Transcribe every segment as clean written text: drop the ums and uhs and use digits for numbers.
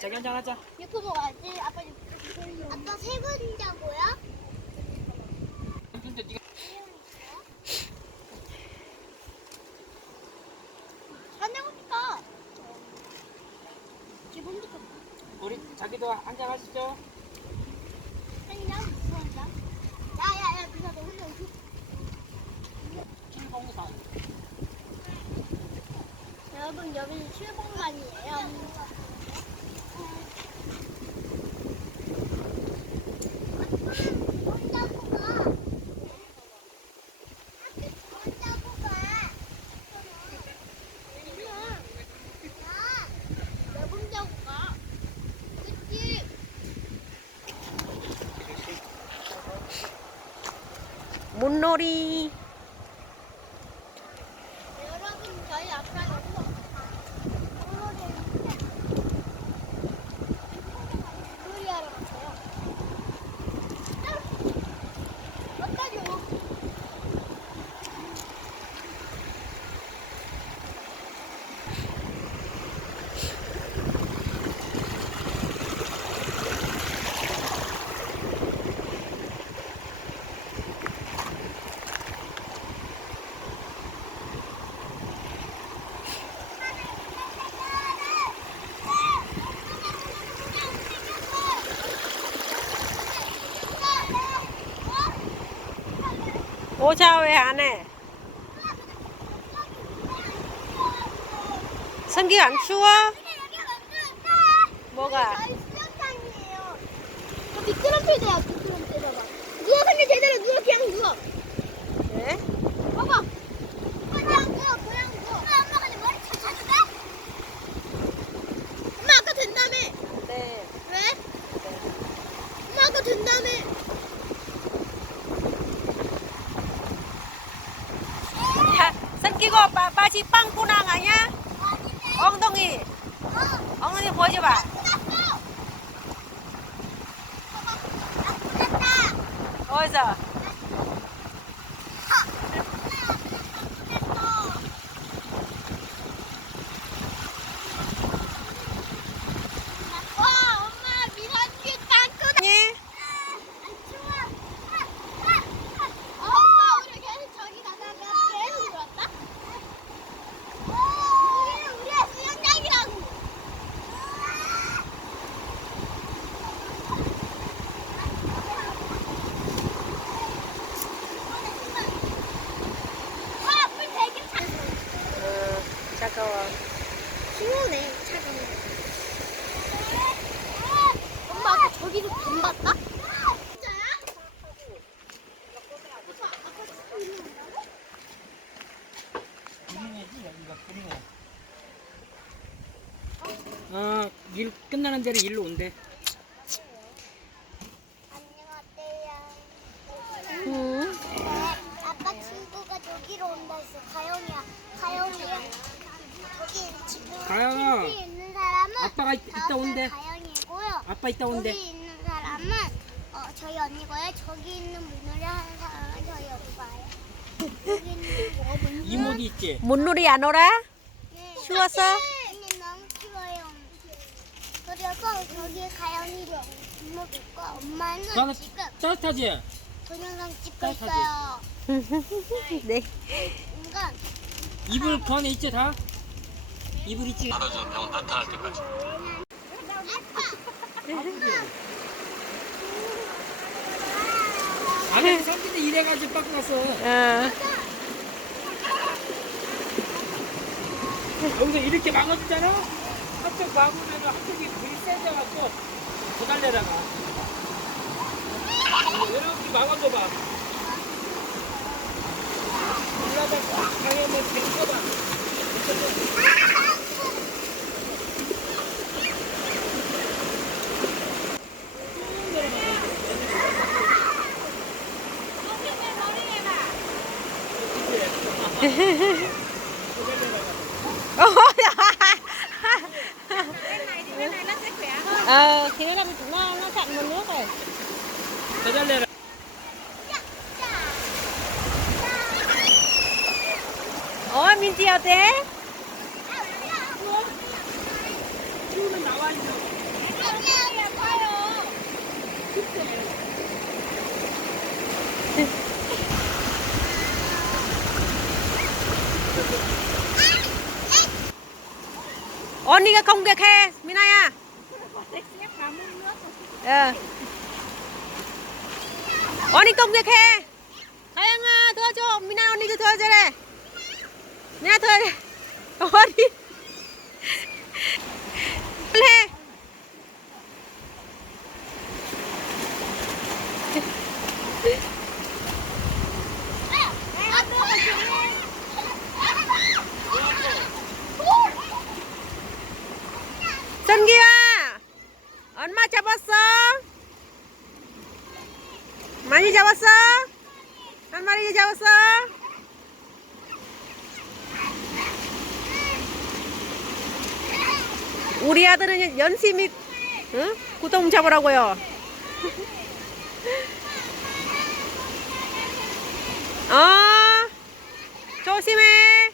저기 한잔 하자. 유튜브 가야지. 아빠 세 번째고요? 근데 네가 한잔합니까? 기본부터 우리 자기도 한잔 하시죠. 한잔 무서운다. 야야야, 누나 너 혼자 있어? 704. 여러분, 여기는 출봉관이에요. 물놀이. 여러분, 저희 아까 여기서 물놀이 하러 갔어요. 어떠죠? 오자 왜 안 해? 성기 안 추워? 뭐가? 저희 수영장이에요. 저 미끄럼틀대야, 미끄럼틀 봐봐. 누워, 근데 제대로 누워, 그냥 누워. 네? 봐봐. 그냥 누워, 그냥 누워. 엄마 근데 머리 찾아줄까? 엄마 아까 된다며. 네. 왜? 엄마 아까 된다며. 야, 성기고 바지 빵꾸낭 아니야? 엉덩이. 엉덩이 보여줘봐. 어디서? 와, 엄마 미란지 땅크다. 아니? 엄마 우리 계속 저기 가다가 계속 들었다? 우리가 수영장이라고. 와, 물 되게 차가워. 차가워. 시원해, 차가워. 엄마 아까 저기서 돈 봤다? 진짜야? 일 끝나는 대로 일로 온대. 안녕하세요. 응. 아빠 친구가 저기로 온다 했어. 가영이야. 저기 지금 가영아. 여기 있는 사람은 아빠가 이따 온대. 가영이고요. 아빠 이따 온대. 저기 있는 사람은 저희 언니고요. 저기 있는 물놀이 하는 사람은 저희 오빠예요. 여기 있는 거분은 이모도 있지. 물놀이 안 오라? 네. 추워서? 아니 너무 추워요. 그래서 저기 가영이가 이모도 있고 엄마는 나는 지금 따뜻하지? 동영상 찍고 따뜻하지? 있어요. 네. 그러니까 이불 그 안에 있지 다? 이불 있지? 받아주는 병은 나타날 때까지. 안에 사람들이 이래가지고 빡 갔어. 어. 여기서 이렇게 막아주잖아? 한쪽 막으면 한쪽이 물이 세져갖고 더 달려나가. 이렇게 막아줘봐. 올라다 꽉 가려면 뱅쳐봐. Thì nó chặn nguồn nước rồi. 배달내라. Ôi, mình chiều thế. 뷰는 나와 있는. 언니가 공격해, 미나야. 언니 공격해. 가영아, 도와줘. 미나 언니도 도와줘래. 미나 도와줘. 언니. 해. 선기야, 얼마 잡았어? 많이 잡았어? 한 마리 잡았어? 우리 아들은 열심히 응? 구덩 잡으라고요. 조심해.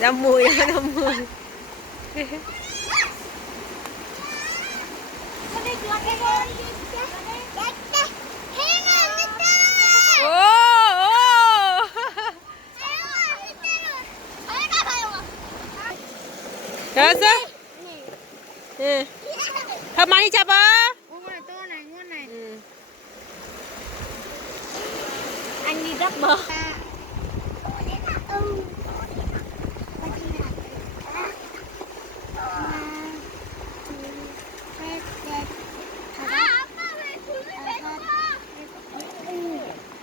Ra mùi, ra mùi. 오, 오. 됐어? 응. 더 많이 잡아. 응. Anh đi đắp bờ.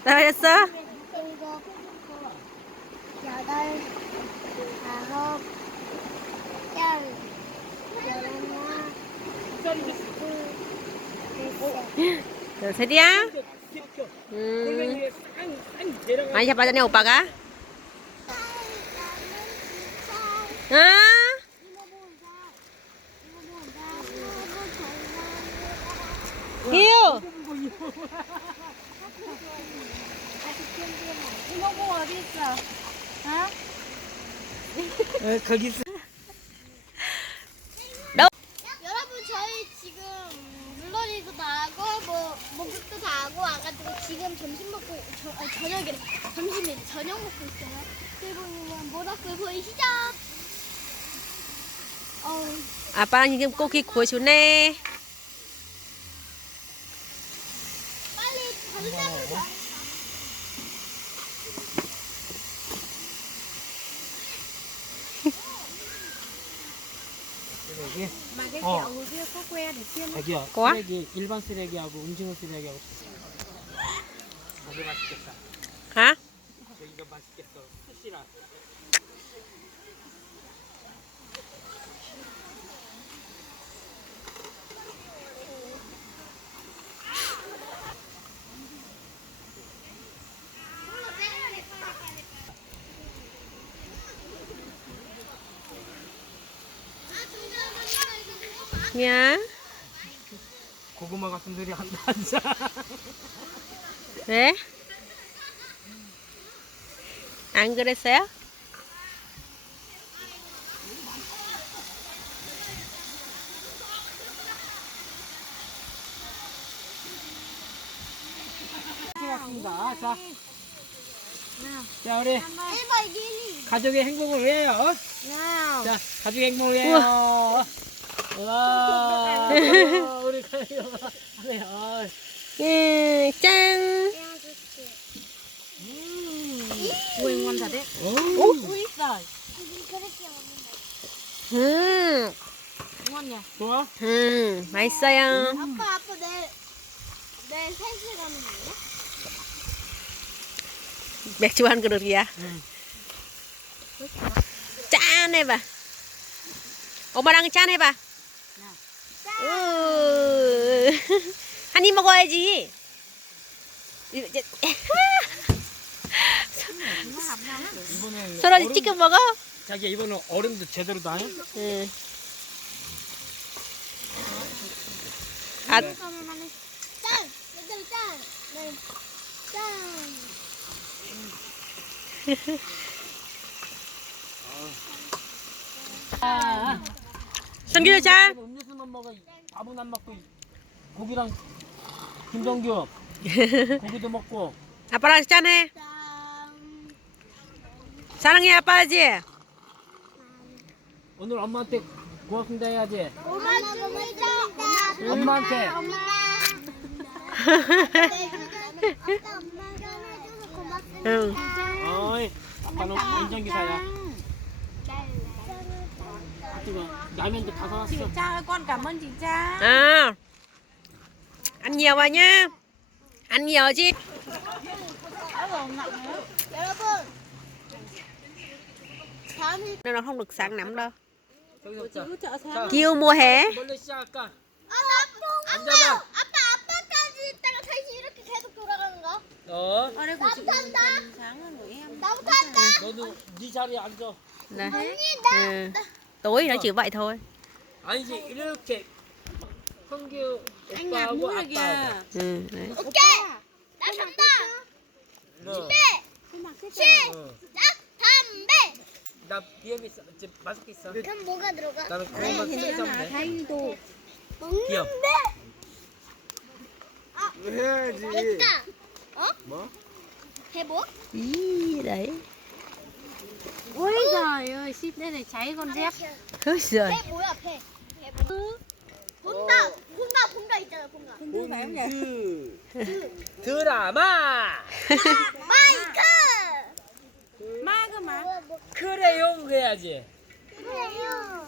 다 했어? 여덟, 아홉, 열, 열하나, 둘, 셋. 셋이야? 골뱅이에 쌍 내려가. 많이 잡았네, 오빠가. 아? 희우! 이모부 어디 있어? 거기 있어. 여러분 저희 지금 물놀이도 다 하고 뭐 목욕도 다 하고 와가지고 지금 점심 먹고 저녁이래 점심이 저녁 먹고 있어요. 여기 보면 모닥불 보이시죠? 아빠랑 지금 고기 구워주네. 빨리 다른 데로 가. 쓰레기. Mà cái Ờ. kẹo người kia có que để chiên không? 자기야. 뭐? 쓰레기 일반 쓰레기하고 음식물 쓰레기하고. 되게 맛있겠다. Hả? 여기가 맛있겠어. 수시라. Nha. 고구마 같은 소리 한다 앉아. 네? 안 그랬어요? 고맙습니다. 자, 자 우리 1박 2일이 가족의 행복을 위해요. Nào. 자, 가족의 행복을 위해요. 와, 우리 가족이 하네요. 짠. ui ngon thật đấy. ui giời. 그렇게 먹는다. ngon nhỉ. 좋아? 맛있어요. 아빠 내일 3시에 가는 거야? 맥주 한 그릇이야. 응. 짠 해봐. 엄마랑 짠 해봐. 한 입 먹어야지. 이제 이번엔 설아지 찍어 먹어. 자기 이번엔 얼음도 제대로 다 해? 응. 아, 짠! 얘들 짠! 네. 짠! 선규 자. 음료수만 먹어. 밥은 안 먹고 고기랑 김정규 고기도 먹고. 아빠랑 짠해. 짠! 사랑해 아빠지. 오늘 엄마한테 고맙습니다 해야지. 고맙습니다. 엄마한테. 아빠 엄마가 해줘서 고맙습니다. 응. 어이, 아빠는 운전기사야. 이거 라면도 다 사왔어. Cha ơi, con cảm ơn chị Cha. À, ăn nhiều vào nhá. Ăn nhiều chứ. 여러분, 다음 Nó không được sáng lắm đâu. 저기서 자, Chiều mùa hè. 원래 시작할까? 아빠, 아빠까지 있다가 다시 이렇게 계속 돌아가는 거. Ở đây của chị 나부터 한다. sáng hơn của em. 나부터 한다. 너도 네 자리에 앉아. Này. 언니, Ừ. Tối nó chỉ vậy thôi. 아니지 이렇게 성규 Anh ngạt 오빠하고 mũi rồi 아빠하고. kìa. Ừ. Đấy. 오케이. 나 간다. 너, 시작. 담배. 나 비염 있어. 이제 마스크 있어. 그럼 뭐가 들어가? 나는 그것만 쓰면 돼. 다행히도 비염. 됐다. 어? 뭐? 해보? Ý, đấy. ôi giời ơi, ship đây này cháy con dép. Ôi giời. 배 뭐야 배? 본다 있잖아 본다. 드라마. 마이크. Ma cơ mà. 크레용 해야지. 그래요.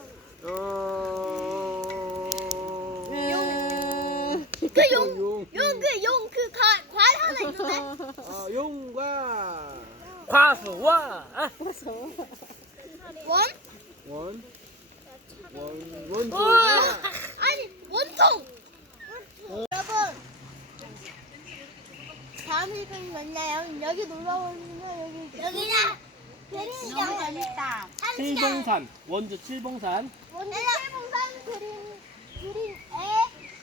그 과일 하나 있는데? 용과 과수와. 원? 원소가 아니 원통. 여러분 다음 시간에 만나요. 여기 놀러 오시면 여기다. 너무 재밌다. 칠봉산 원주 칠봉산. 원래 칠봉산 그린에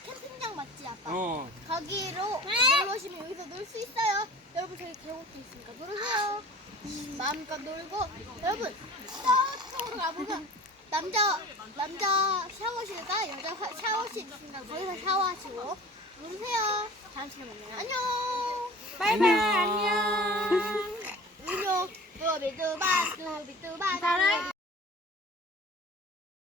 캠핑장 맞지 아빠? 어. 거기로 놀러 오시면 여기서 놀 수 있어요. 여러분 저기 계곡도 있으니까 놀으세요. 마음껏 놀고 여러분 저쪽으로 가보면 남자 샤워실과 여자 샤워실 있으니까 거기서 샤워하시고 놀으세요. 다음 시간에 만나요. 안녕. 바이바이, 안녕. 안녕. 뚜비뚜바 뚜비뚜바. 사랑해.